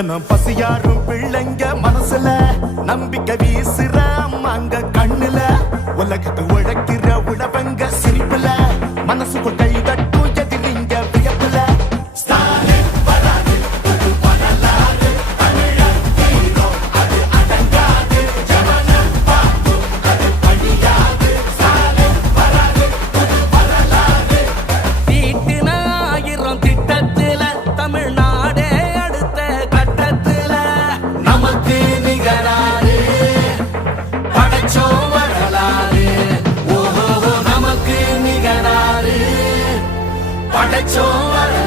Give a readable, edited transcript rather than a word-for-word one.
தினம் பசியாரும் பிள்ளைங்க மனசுல நம்பிக்கை வீசுற அம்மாங்க கண்ணுல உலகத்து உழைக்கிற உழவங்க சிரிப்புல மனசுக்குள் கை தட்டும் எதிரிங்க வியப்புல படைச்சோம்